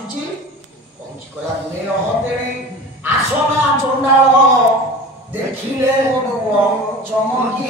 आसुची पहुंची कला दुने हतेणी आसना चंडाल देखिले मधुआ चमकी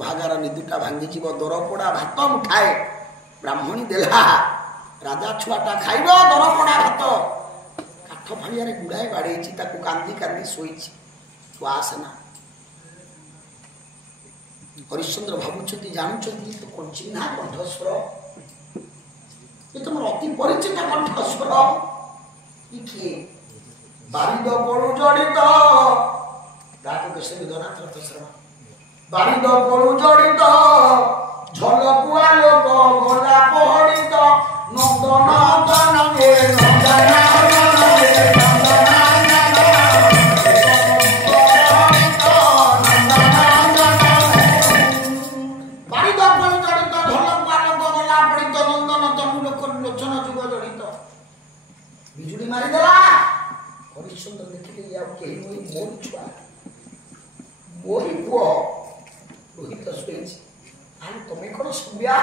भागार निदुटा भांगी दरपोड़ा भात मुठाए ब्राह्मणी देला राजा छुआटा खाइब दरपोड़ा भात काठ फाड़िया गुड़ाए बाड़े कांदी कांदी शोई तू आसना हरिश्चंद्र भावुंट जानुंट तो कौन चिन्हा कंठस्वर ये तुम अति परिचित कंठस्वर किए बारिद पड़ू जड़ित बारिद पड़ू जड़ित झलकुआ लोक गला पहड़ित बिजुड़ी मारिदेला हरिश्चंद्र देखिले या केही मोर छुआ मोही पुओ रोहित शोईछि आनी तमे कोन सब्या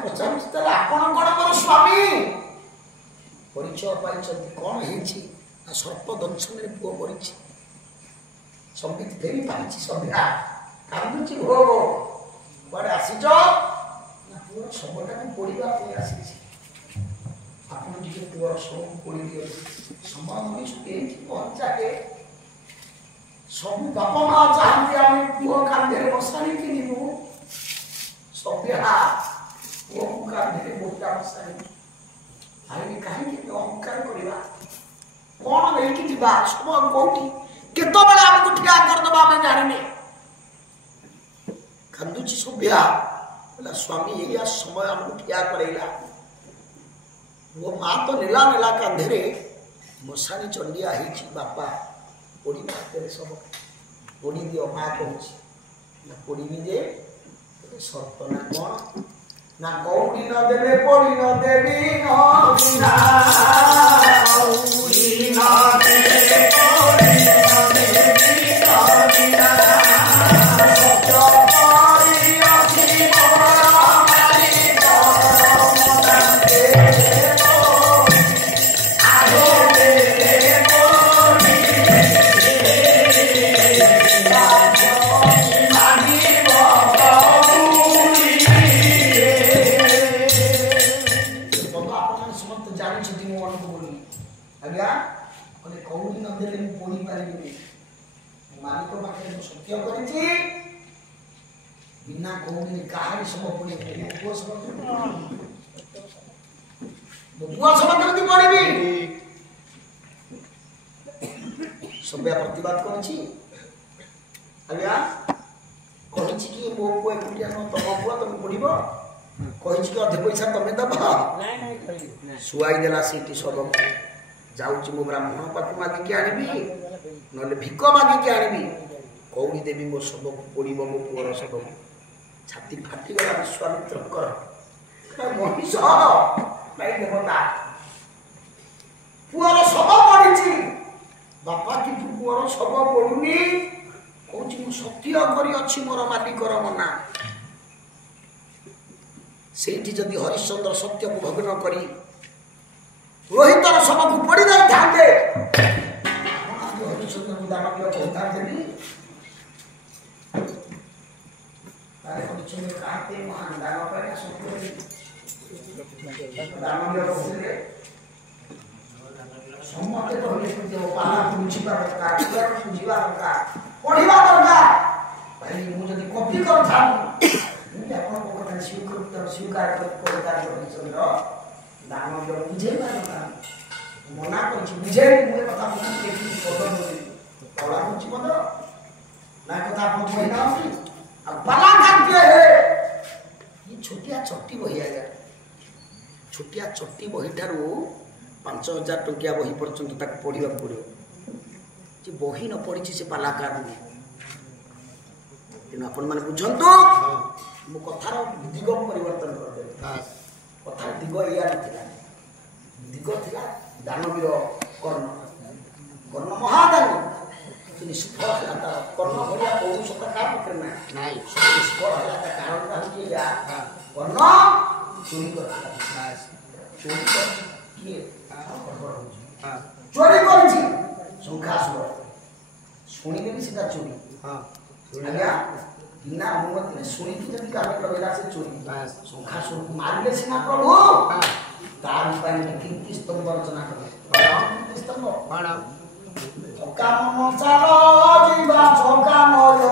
पचारुछि तले आपण कोन मोर स्वामी परिचय पाइछन्ति कोन हेछि आ सर्प दंशन रे पुओ परिछि संबित फेरी पाइछि सब्या कांदुछि हो बडे आसीछ ना पुओ सबटा पडिबा पे आसीछि आपन जे पुओ सब पडी दियो समान मनुष्य पहुंचाके सब बाप माँ चाहती आम पुओ कांधे बसाणी किनू सभ्या पुओ कांधे बोटा बसाणी आई कहीं अहंकार करवा कौन लेकिन जीवा सब कौटी केतो बेले हमको ठिया कर दबा मैं जानिने कांदुची सभ्या बोला स्वामी या समय हमको ठिया करेला वो माँ तो नीला नीला कांधे रे मशानी चंडिया ही बापा पोड़ी भाते सब पोड़ी दियो माँ कहूँ पोड़ी जे सर्प ना कौन ना कौड़ी न देवे पोड़ी न देवी ना कौड़ी न देवे पोड़ी न देवी ना बिना कौड़ी कहानी सब पड़ी बुआ सब केमती पढ़ी सभ्या प्रतिवाद करछि आज्ञा कहिछि कि मो पुआ एकुटिया न तम पुआ तुम पढ़िबो कहिछि कि अधे पैसा तमे दब सुआई देला सीटी सब जाउछि मो ब्राह्मण पाखु मागी के आनिबी नले भिक मागी के आनिबी कौड़ी देवी मो सब पड़ब मो पुअर सब छाती फाटीगला विश्वामित्र मनीष भाई देवता पुअर सब पड़ी बापा कि पुअर सब पड़ुनी कौच सत्य करी अच्छी मोर मालिकर मना से जदि हरिश्चंद्र सत्य को भोग न करी रोहितर शव को पड़ जाई हरिश्चंद्र को दानवीय कहता हरिश्चंद्र कहते महान दान दानवीय समस्ते कहले पाला बुझा दरकार बुझा दरकार पढ़ा दरकार भाई मुझे कपि कर स्वीकार हरिश्चंद्र दानवीय बुझे मना कर बुझे मुझे कथा पड़ा बुझ ना कथा महीना पाला ये छोटिया चट्टी बही आज्ञा छोटिया चट्टी बही ठारू 5,000 टंकिया बही पर्यंत तक पढ़ा पड़ो जे बही न पढ़ी से पालाकार तेणु आपण मैंने बुझंतु मो कथार दिग परिवर्तन करदेवे कथार दिग या ना दिग थिला दानवीर कर्ण कर्ण महादानी निष्फल है कर्ण भलिया पौरुषता क्या पकड़ ना निष्फल है कारण कर्ण चोरी कर चोरी कर शंखासुर शुणिले भी सीधा चोरी आज्ञा बिना अनुमति शुणिकी जब कान लगेगा से चोरी शंखासुर को मारिले सीना प्रभु तार कीर्ति स्तंभ रचना करें कीर्ति स्तंभ चौका मन चालो जीवा चौका नयो